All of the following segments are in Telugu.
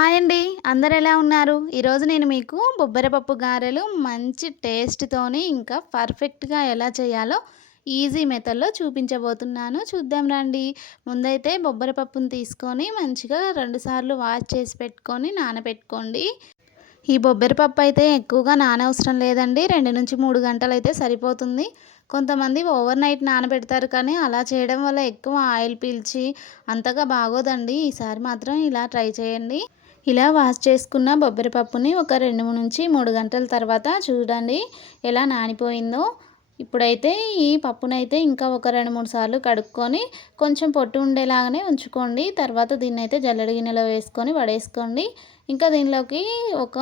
హాయ్ అండి. అందరు ఎలా ఉన్నారు? ఈరోజు నేను మీకు బొబ్బరపప్పు గారెలు మంచి టేస్ట్తోని ఇంకా పర్ఫెక్ట్గా ఎలా చేయాలో ఈజీ మెథడ్లో చూపించబోతున్నాను. చూద్దాం రండి. ముందైతే బొబ్బరపప్పును తీసుకొని మంచిగా రెండుసార్లు వాష్ చేసి పెట్టుకొని నానబెట్టుకోండి. ఈ బొబ్బరిపప్పు అయితే ఎక్కువగా నానవసరం లేదండి. రెండు నుంచి మూడు గంటలు అయితే సరిపోతుంది. కొంతమంది ఓవర్ నైట్ నానబెడతారు కానీ అలా చేయడం వల్ల ఎక్కువ ఆయిల్ పీల్చి అంతగా బాగోదండి. ఈసారి మాత్రం ఇలా ట్రై చేయండి. ఇలా వాష్ చేసుకున్న బొబ్బరి పప్పుని ఒక రెండు నుంచి మూడు గంటల తర్వాత చూడండి ఎలా నానిపోయిందో. ఇప్పుడైతే ఈ పప్పునైతే ఇంకా ఒక రెండు మూడు సార్లు కడుక్కొని కొంచెం పొట్టు ఉండేలాగానే ఉంచుకోండి. తర్వాత దీన్ని అయితే జల్లెడ గిన్నెలో వేసుకొని పడేసుకోండి ఇంకా దీనిలోకి ఒక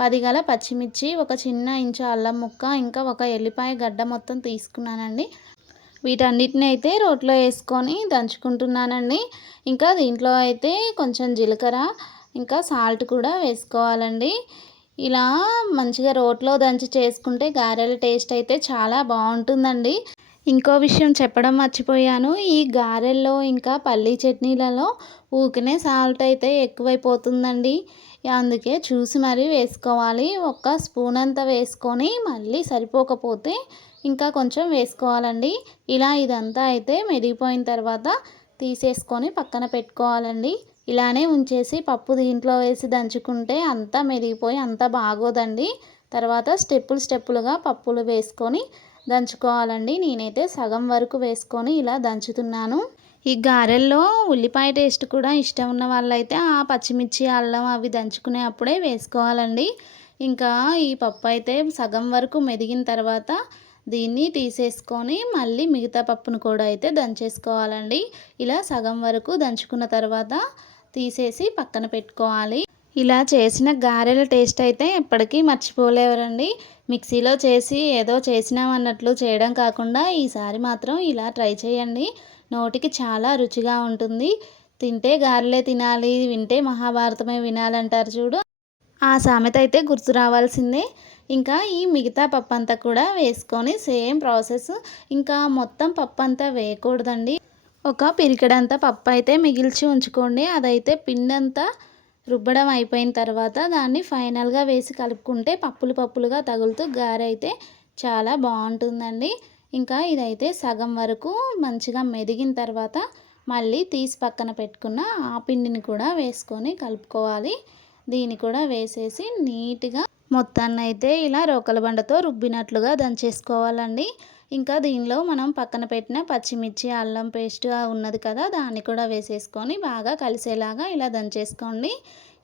పది గల పచ్చిమిర్చి ఒక చిన్న ఇంచు అల్లం ముక్క ఇంకా ఒక ఎల్లిపాయ గడ్డ మొత్తం తీసుకున్నానండి. వీటన్నిటిని అయితే రోట్లో వేసుకొని దంచుకుంటున్నానండి. ఇంకా దీంట్లో అయితే కొంచెం జీలకర్ర ఇంకా సాల్ట్ కూడా వేసుకోవాలండి. ఇలా మంచిగా రోట్లో దంచి చేసుకుంటే గారెల టేస్ట్ అయితే చాలా బాగుంటుందండి. ఇంకో విషయం చెప్పడం మర్చిపోయాను. ఈ గారెల్లో ఇంకా పల్లీ చట్నీలలో ఊకినే సాల్ట్ అయితే ఎక్కువైపోతుందండి. అందుకే చూసి మరీ వేసుకోవాలి. ఒక స్పూన్ అంతా వేసుకొని మళ్ళీ సరిపోకపోతే ఇంకా కొంచెం వేసుకోవాలండి. ఇలా ఇదంతా అయితే మెరిగిపోయిన తర్వాత తీసేసుకొని పక్కన పెట్టుకోవాలండి. ఇలానే ఉంచేసి పప్పు దీంట్లో వేసి దంచుకుంటే అంతా మెరిగిపోయి అంత బాగోదండి. తర్వాత స్టెప్పులు స్టెప్పులుగా పప్పులు వేసుకొని దంచుకోవాలండి. నేనైతే సగం వరకు వేసుకొని ఇలా దంచుతున్నాను. ఈ గారెల్లో ఉల్లిపాయ టేస్ట్ కూడా ఇష్టం ఉన్న వాళ్ళైతే ఆ పచ్చిమిర్చి అల్లం అవి దంచుకునే అప్పుడే వేసుకోవాలండి. ఇంకా ఈ పప్పు అయితే సగం వరకు మెదిగిన తర్వాత దీన్ని తీసేసుకొని మళ్ళీ మిగతా పప్పును కూడా అయితే దంచేసుకోవాలండి. ఇలా సగం వరకు దంచుకున్న తర్వాత తీసేసి పక్కన పెట్టుకోవాలి. ఇలా చేసిన గారెల టేస్ట్ అయితే ఎప్పటికీ మర్చిపోలేవరండి. మిక్సీలో చేసి ఏదో చేసినామన్నట్లు చేయడం కాకుండా ఈసారి మాత్రం ఇలా ట్రై చేయండి. నోటికి చాలా రుచిగా ఉంటుంది. తింటే గారెలే తినాలి వింటే మహాభారతమే వినాలంటారు చూడు. ఆ సామెత అయితే గుర్తు రావాల్సిందే. ఇంకా ఈ మిగతా పప్పు అంతా కూడా వేసుకొని సేమ్ ప్రాసెస్. ఇంకా మొత్తం పప్పు అంతా వేయకూడదండి. ఒక పిరికడంతా పప్పు అయితే మిగిల్చి ఉంచుకోండి. అదైతే పిండి అంతా రుబ్బడం అయిపోయిన తర్వాత దాన్ని ఫైనల్గా వేసి కలుపుకుంటే పప్పులు పప్పులుగా తగులుతూ గారె అయితే చాలా బాగుంటుందండి. ఇంకా ఇదైతే సగం వరకు మంచిగా మెదిగిన తర్వాత మళ్ళీ తీసి పక్కన పెట్టుకున్న ఆ పిండిని కూడా వేసుకొని కలుపుకోవాలి. దీన్ని కూడా వేసేసి నీట్గా మొత్తాన్ని అయితే ఇలా రోకల బండతో రుబ్బినట్లుగా దంచేసుకోవాలండి. ఇంకా దీనిలో మనం పక్కన పెట్టిన పచ్చిమిర్చి అల్లం పేస్ట్ ఉన్నది కదా దాన్ని కూడా వేసేసుకొని బాగా కలిసేలాగా ఇలా దంచేసుకోండి.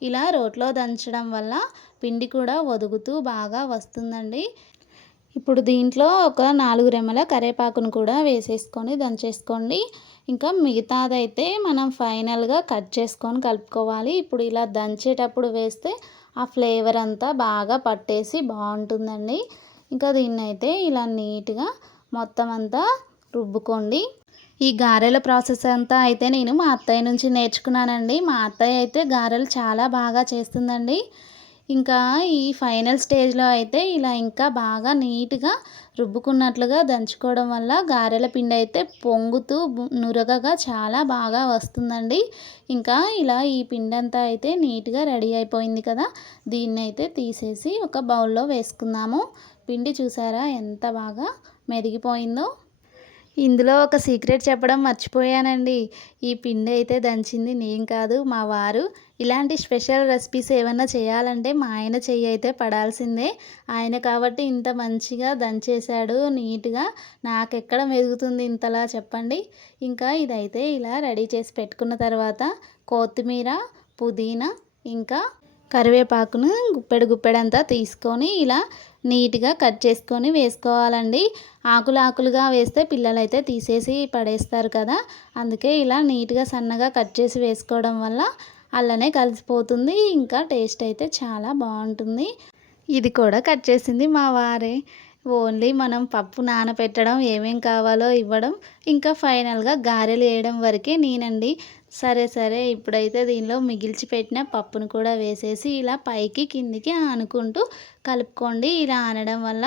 ఇలా రోట్లో దంచడం వల్ల పిండి కూడా ఒదుగుతూ బాగా వస్తుందండి. ఇప్పుడు దీంట్లో ఒక నాలుగు రెమ్మల కరేపాకును కూడా వేసేసుకొని దంచేసుకోండి. ఇంకా మిగతాదైతే మనం ఫైనల్గా కట్ చేసుకొని కలుపుకోవాలి. ఇప్పుడు ఇలా దంచేటప్పుడు వేస్తే ఆ ఫ్లేవర్ అంతా బాగా పట్టేసి బాగుంటుందండి. ఇంకా దీన్నైతే ఇలా నీట్గా మొత్తం అంతా రుబ్బుకోండి. ఈ గారెల ప్రాసెస్ అంతా అయితే నేను మా అత్తయ్య నుంచి నేర్చుకున్నానండి. మా అత్తయ్య అయితే గారెలు చాలా బాగా చేస్తుందండి. ఇంకా ఈ ఫైనల్ స్టేజ్లో అయితే ఇలా ఇంకా బాగా నీట్గా రుబ్బుకున్నట్లుగా దంచుకోవడం వల్ల గారెల పిండి అయితే పొంగుతూ నురగగా చాలా బాగా వస్తుందండి. ఇంకా ఇలా ఈ పిండి అంతా అయితే నీట్గా రెడీ అయిపోయింది కదా దీన్ని అయితే తీసేసి ఒక బౌల్లో వేసుకుందాము. పిండి చూసారా ఎంత బాగా మెదిగిపోయిందో? ఇందులో ఒక సీక్రెట్ చెప్పడం మర్చిపోయానండి. ఈ పిండి అయితే దంచింది నేను కాదు మా వారు. ఇలాంటి స్పెషల్ రెసిపీస్ ఏమైనా చేయాలంటే మా ఆయన చెయ్యి అయితే పడాల్సిందే. ఆయన కాబట్టి ఇంత మంచిగా దంచేశాడు నీట్గా. నాకెక్కడ మెరుగుతుంది ఇంతలా చెప్పండి. ఇంకా ఇదైతే ఇలా రెడీ చేసి పెట్టుకున్న తర్వాత కొత్తిమీర పుదీనా ఇంకా కరివేపాకును గుప్పెడు గుప్పెడంతా తీసుకొని ఇలా నీట్గా కట్ చేసుకొని వేసుకోవాలండి. ఆకులు ఆకులుగా వేస్తే పిల్లలైతే తీసేసి పడేస్తారు కదా. అందుకే ఇలా నీట్గా సన్నగా కట్ చేసి వేసుకోవడం వల్ల అల్లనే కలిసిపోతుంది. ఇంకా టేస్ట్ అయితే చాలా బాగుంటుంది. ఇది కూడా కట్ చేసింది మా వారే. ఓన్లీ మనం పప్పు నానబెట్టడం ఏమేం కావాలో ఇవ్వడం. ఇంకా ఫైనల్గా గారెలు వేయడం వరకే నేనండి. సరే సరే. ఇప్పుడైతే దీనిలో మిగిల్చి పెట్టిన పప్పును కూడా వేసేసి ఇలా పైకి కిందికి ఆనుకుంటూ కలుపుకోండి. ఇలా ఆనడం వల్ల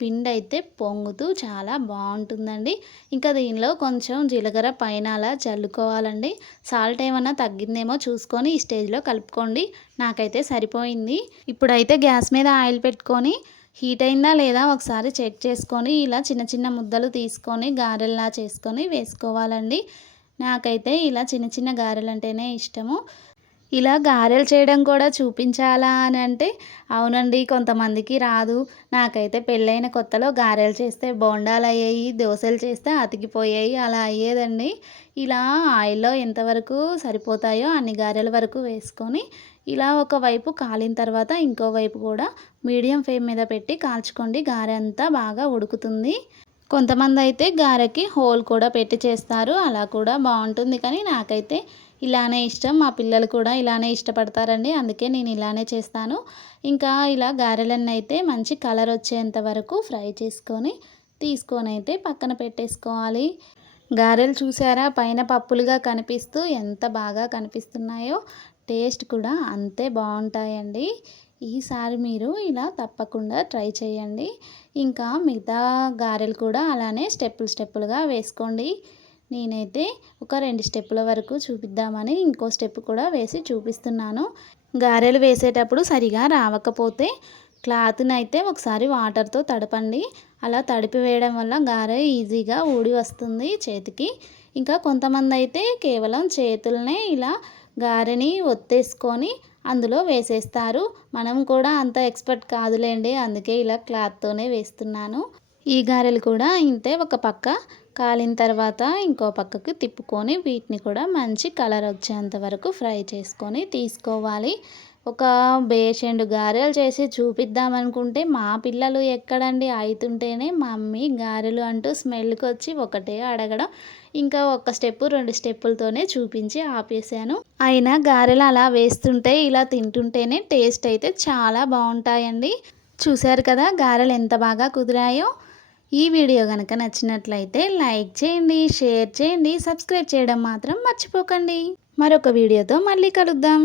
పిండి అయితే పొంగుతూ చాలా బాగుంటుందండి. ఇంకా దీనిలో కొంచెం జీలకర్ర పైన అలా చల్లుకోవాలండి. సాల్ట్ ఏమన్నా తగ్గిందేమో చూసుకొని ఈ స్టేజ్లో కలుపుకోండి. నాకైతే సరిపోయింది. ఇప్పుడైతే గ్యాస్ మీద ఆయిల్ పెట్టుకొని హీట్ అయిందా లేదా ఒకసారి చెక్ చేసుకొని ఇలా చిన్న చిన్న ముద్దలు తీసుకొని గారెల్లా చేసుకొని వేసుకోవాలండి. నాకైతే ఇలా చిన్న చిన్న గారెలు అంటేనే ఇష్టము. ఇలా గారెలు చేయడం కూడా చూపించాలా అని అంటే అవునండి కొంతమందికి రాదు. నాకైతే పెళ్ళైన కొత్తలో గారెలు చేస్తే బోండాలు అయ్యాయి దోశలు చేస్తే అతికిపోయాయి అలా అయ్యేదండి. ఇలా ఆయిల్లో ఎంతవరకు సరిపోతాయో అన్ని గారెల వరకు వేసుకొని ఇలా ఒకవైపు కాలిన తర్వాత ఇంకో వైపు కూడా మీడియం ఫ్లేమ్ మీద పెట్టి కాల్చుకోండి. గారె అంతా బాగా ఉడుకుతుంది. కొంతమంది అయితే గారెకి హోల్ కూడా పెట్టి చేస్తారు. అలా కూడా బాగుంటుంది. కానీ నాకైతే ఇలానే ఇష్టం. మా పిల్లలు కూడా ఇలానే ఇష్టపడతారండి. అందుకే నేను ఇలానే చేస్తాను. ఇంకా ఇలా గారెలన్నీ అయితే మంచి కలర్ వచ్చేంత వరకు ఫ్రై చేసుకొని తీసుకొని అయితే పక్కన పెట్టేసుకోవాలి. గారెలు చూసారా? పైన పప్పులుగా కనిపిస్తూ ఎంత బాగా కనిపిస్తున్నాయో. టేస్ట్ కూడా అంతే బాగుంటాయండి. ఈసారి మీరు ఇలా తప్పకుండా ట్రై చేయండి. ఇంకా మిగతా గారెలు కూడా అలానే స్టెప్పులు స్టెప్పులుగా వేసుకోండి. నేనైతే ఒక రెండు స్టెప్పుల వరకు చూపిద్దామని ఇంకో స్టెప్ కూడా వేసి చూపిస్తున్నాను. గారెలు వేసేటప్పుడు సరిగా రావకపోతే క్లాత్ని అయితే ఒకసారి వాటర్తో తడపండి. అలా తడిపి వేయడం వల్ల గారె ఈజీగా ఊడి వస్తుంది చేతికి. ఇంకా కొంతమంది అయితే కేవలం చేతులనే ఇలా గారెని ఒత్తేసుకొని అందులో వేసేస్తారు. మనం కూడా అంత ఎక్స్పర్ట్ కాదులేండి అందుకే ఇలా క్లాత్తోనే వేస్తున్నాను. ఈ గారెలు కూడా ఇంతే ఒక పక్క. కాలిన తర్వాత ఇంకో పక్కకి తిప్పుకొని వీటిని కూడా మంచి కలర్ వచ్చేంత వరకు ఫ్రై చేసుకొని తీసుకోవాలి. ఒక బేషెండు గారెలు చేసి చూపిద్దామనుకుంటే మా పిల్లలు ఎక్కడండి? అవుతుంటేనే మమ్మీ గారెలు అంటూ స్మెల్కి వచ్చి ఒకటే అడగడం. ఇంకా ఒక స్టెప్పు రెండు స్టెప్పులతోనే చూపించి ఆపేసాను అయినా గారెలు అలా వేస్తుంటే ఇలా తింటుంటేనే టేస్ట్ అయితే చాలా బాగుంటాయండి. చూశారు కదా గారెలు ఎంత బాగా కుదిరాయో? ఈ వీడియో కనుక నచ్చినట్లయితే లైక్ చేయండి షేర్ చేయండి సబ్స్క్రైబ్ చేయడం మాత్రం మర్చిపోకండి. మరొక వీడియోతో మళ్ళీ కలుద్దాం.